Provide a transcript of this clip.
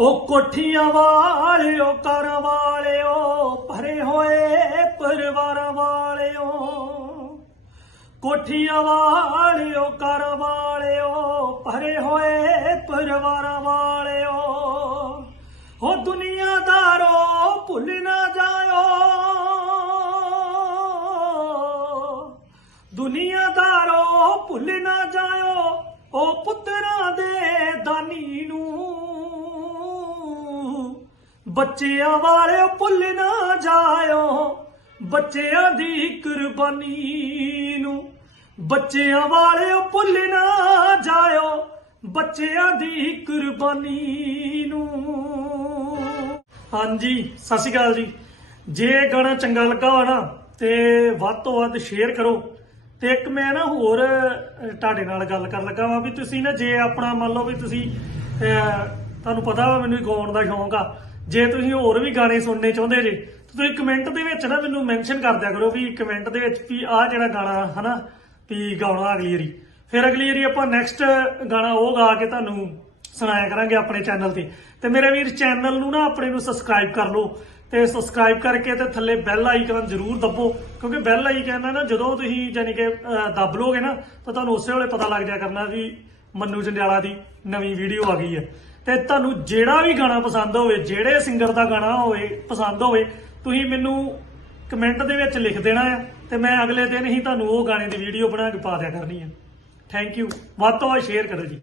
ਉਹ ਕੋਠੀਆਂ ਵਾਲਿਓ ਕਰ ਵਾਲਿਓ, ਭਰੇ ਹੋਏ ਪਰਿਵਾਰ ਵਾਲਿਓ। ਕੋਠੀਆਂ ਵਾਲਿਓ ਕਰ ਵਾਲਿਓ, ਭਰੇ ਹੋਏ ਪਰਿਵਾਰ ਵਾਲਿਓ। ਹੋ ਦੁਨੀਆਦਾਰੋ, ਭੁੱਲ ਨਾ ਜਾਇਓ। ਦੁਨੀਆਦਾਰੋ, ਭੁੱਲ ਨਾ ਜਾਇਓ। ਉਹ ਪੁੱਤਰਾਂ ਬੱਚਿਆਂ ਵਾਲਿਓ ਭੁੱਲ ਨਾ ਜਾਇਓ। ਬੱਚਿਆਂ ਦੀ ਕੁਰਬਾਨੀ ਨੂੰ ਬੱਚਿਆਂ ਵਾਲਿਓ ਭੁੱਲ ਨਾ ਜਾਇਓ। ਬੱਚਿਆਂ ਦੀ ਕੁਰਬਾਨੀ ਨੂੰ। ਹਾਂਜੀ ਸਤਿ ਸ਼੍ਰੀ ਅਕਾਲ ਜੀ। ਜੇ ਗਾਣਾ ਚੰਗਾ ਲੱਗਾ ਹੋਣਾ ਨਾ ਤੇ ਵੱਧ ਤੋਂ ਵੱਧ ਸ਼ੇਅਰ ਕਰੋ। ਤੇ ਇੱਕ ਮੈਂ ਨਾ ਹੋਰ ਤੁਹਾਡੇ ਨਾਲ ਗੱਲ ਕਰਨ ਲੱਗਾ ਵਾਂ ਵੀ ਤੁਸੀਂ ਨਾ ਜੇ ਆਪਣਾ ਮੰਨ ਲਓ ਵੀ ਤੁਸੀਂ ਅਹ, ਤੁਹਾਨੂੰ ਪਤਾ ਵਾ ਮੈਨੂੰ ਗਾਉਣ ਦਾ ਸ਼ੌਂਕ ਆ ਜੇ ਤੁਸੀਂ ਹੋਰ ਵੀ ਗਾਣੇ ਸੁਣਨੇ ਚਾਹੁੰਦੇ ਜੇ ਤੁਸੀਂ ਕਮੈਂਟ ਦੇ ਵਿੱਚ ਨਾ ਮੈਨੂੰ ਮੈਂਸ਼ਨ ਕਰ ਦਿਆ ਕਰੋ ਵੀ ਕਮੈਂਟ ਦੇ ਵਿੱਚ ਵੀ ਆਹ ਜਿਹੜਾ ਗਾਣਾ, ਹਨਾ, ਵੀ ਗਾਉਣਾ ਅਗਲੀ ਵਾਰੀ। ਫਿਰ ਅਗਲੀ ਵਾਰੀ ਆਪਾਂ ਨੈਕਸਟ ਗਾਣਾ ਉਹ ਗਾ ਕੇ ਤੁਹਾਨੂੰ ਸੁਣਾਇਆ ਕਰਾਂਗੇ ਆਪਣੇ ਚੈਨਲ ਤੇ। ਤੇ ਮੇਰੇ ਵੀਰ ਚੈਨਲ ਨੂੰ ਨਾ ਆਪਣੇ ਨੂੰ ਸਬਸਕ੍ਰਾਈਬ ਕਰ ਲਓ ਤੇ ਸਬਸਕ੍ਰਾਈਬ ਕਰਕੇ ਤੇ ਥੱਲੇ ਬੈਲ ਆਈਕਨ ਜ਼ਰੂਰ ਦੱਬੋ, ਕਿਉਂਕਿ ਬੈਲ ਆਈਕਨ ਹੈ ਨਾ ਜਦੋਂ ਤੁਸੀਂ ਯਾਨੀ ਕਿ ਦੱਬ ਦਬ ਲੋਗੇ ਨਾ, ਤਾਂ ਤੁਹਾਨੂੰ ਉਸੇ ਵੇਲੇ ਪਤਾ ਲੱਗ ਜਾਇਆ ਕਰਨਾ ਵੀ ਮੰਨੂ ਜੰਡਿਆਲਾ ਦੀ ਨਵੀਂ ਵੀਡੀਓ ਆ ਗਈ ਹੈ। ਤੇ ਤੁਹਾਨੂੰ ਜਿਹੜਾ ਵੀ ਗਾਣਾ ਪਸੰਦ ਹੋਵੇ, ਜਿਹੜੇ ਸਿੰਗਰ ਦਾ ਗਾਣਾ ਹੋਵੇ, ਪਸੰਦ ਹੋਵੇ, ਤੁਸੀਂ ਮੈਨੂੰ ਕਮੈਂਟ ਦੇ ਵਿੱਚ ਲਿਖ ਦੇਣਾ ਹੈ ਤੇ ਮੈਂ ਅਗਲੇ ਦਿਨ ਹੀ ਤੁਹਾਨੂੰ ਉਹ ਗਾਣੇ ਦੀ ਵੀਡੀਓ ਬਣਾ ਕੇ ਪਾ ਦਿਆ ਕਰਨੀ ਹੈ ਥੈਂਕ ਯੂ ਵੱਧ ਤੋਂ ਵੱਧ ਸ਼ੇਅਰ ਕਰੋ ਜੀ।